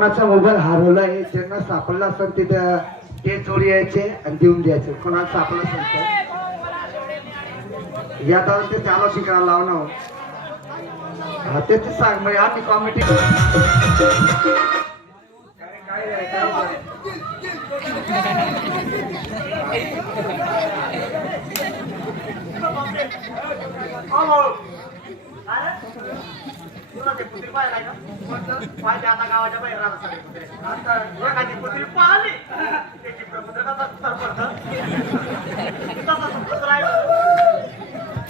कोणाचा मोबाईल आहे शेण सापडला असेल तिथं ते चोरी यायचे आणि देऊन द्यायचे. कोणाला सापडलं असेल तर. या तर ते त्याला शिकायला लावणं हो. हा. तेच सांग म्हणजे आम्ही कॉमेडी माझ्या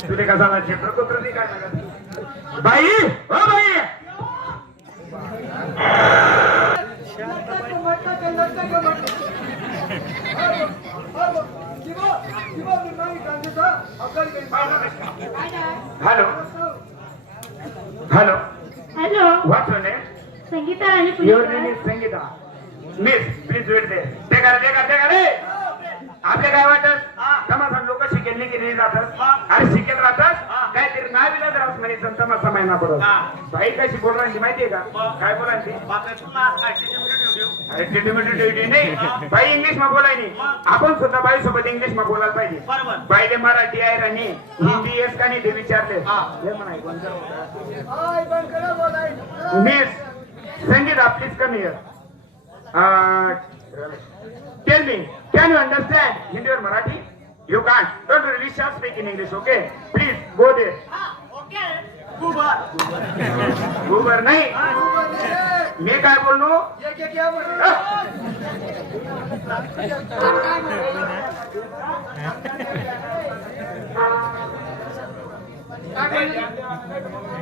तुले कसा प्रकृती काय बाई हो बाई hello hello hello what's your name Sangeeta आणि your name Pushpa. Is Sangeeta miss please wait दे ते करा ते करा ते करा रे आपल्या काय वाटत? तमाशा लोक शिकेल नाही गेली जातात अरे शिकेल राहतात? काहीतरी नाव विला राहत म्हणे तमाशा महिना पडत बाई कशी बोल राहिली माहितीये का? काय बोलायची अरे टिटी नाही. बाई इंग्लिश मा बोलायनी आपण सुद्धा बाई सोबत इंग्लिश मा बोलायला पाहिजे. बरोबर. बाईले मराठी आहे राणी. हिंदी येस का नाही ते विचारले. Miss Sangeeta please come tell me can you understand Hindi और Marathi you can don't really short speak in English okay please go they okay. कुबर. गुबर नाही. मी काय बोललो?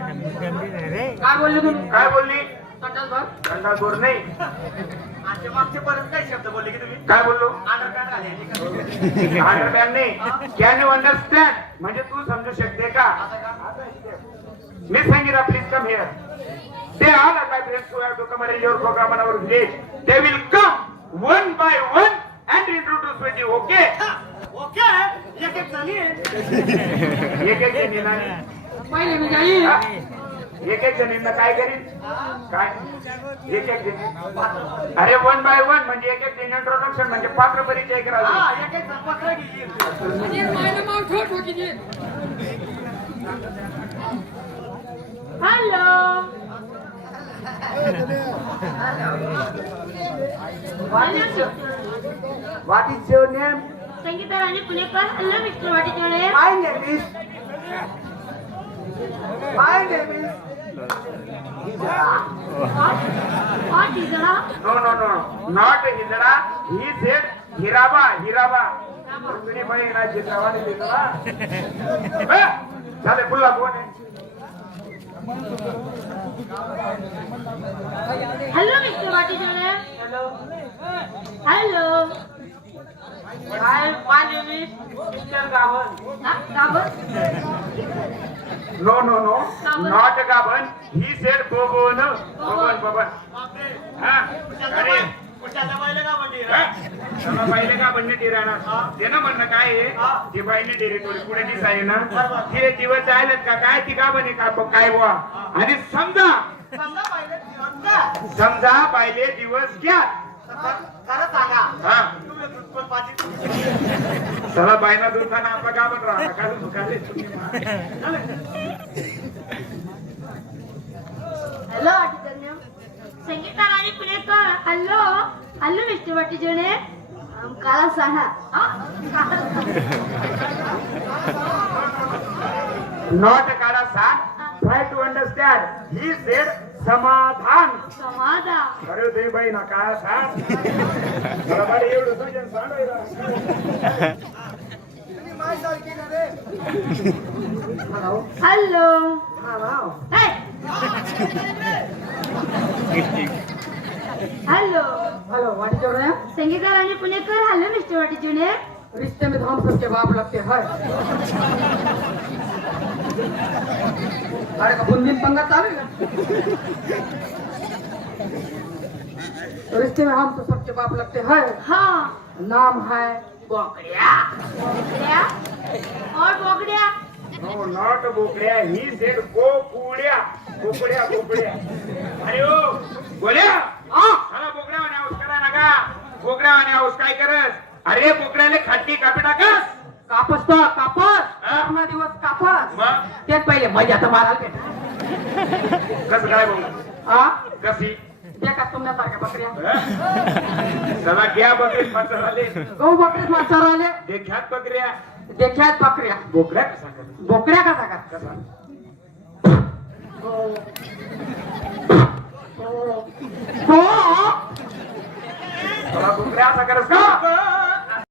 काय बोलले तुम्ही काय बोलली? गंडागोर नाही. मागचे परत काय शब्द बोलले की तुम्ही? काय बोललो? आधार कार्ड आले. अंडरस्टँड नाही. कॅन यू अंडरस्टँड म्हणजे तू समजू शकते का? मी सांगितलं please come here they all are my friends who have to come arrange your programme on our village they will come one by one and introduce with you okay okay एक एक झाली एक एक जणींना पहिले मी जाईल हा? एक एक जणींना काय करीन? काय? एक एक जणी. अरे वन बाय वन म्हणजे एक एक जण इंट्रोडक्शन म्हणजे पात्र परिचय हा एक एक जण पत्र घेईल hello what is your name Sangeeta Rani Punekar hello mister वाटीचोळे my name is my name is hot Ijra no no no not हिजडा ही सेड हिराबा हिराबा तुम्ही महिना चित्रावाने लिहिला झाले पुल्ला कोण आहे hello mister वाटीचोळे hello no no no not गाभन he said बोबन बबन बबन हा अरे कुशाचा बाईला का हा? बाईले का टिराना ते ना म्हणणं काय हा. आहे ती बाईने थोडी पुढे दिसाय ना. ते दिवस जायलात का? काय ती का बने का काय बुवा? आणि समजा समजा बायले दिवस घ्या. खरं सांगा. हा. चला बायना दुकाना आपला गावात राहा काय दुकाने hello Sangeeta Rani Punekar hello. Hello mister वाटीचोळे काला सांगा नॉट काढा सांग try to understand he said समाधान. समाधान. अरे ते बाई ना काय सांग बाई एवढं सांगायला हॅलो हा, वाव. हे hello hello what is your name Sangeeta Rani Punekar hello mister वाटी जुने रिश्ते में तो हम सबके बाप लगते हैं अरे का बुंदीन पंगा चालू है रिश्ते में हम तो सबके बाप लगते हैं हा। नाम है बोकड़िया। बोकड्या? और बोकड्या? नो नॉट बोकड्या ही सेड गोकुड्या बोकड्या बोकड्या। अरे ओ बोल्या। हाँ। मजा तर मारायला भेटा कसं काय बोल? हा कशी? त्या का तुमच्यासारख्या बकऱ्या? चला घ्या बकरी माणसं आले गहू बकरीच माणसावर आले देख्यात बकऱ्या. देख्यात बकऱ्या. बोकड्या कसा कर बोकड्या कसा का कसा बोकड्या असा करस का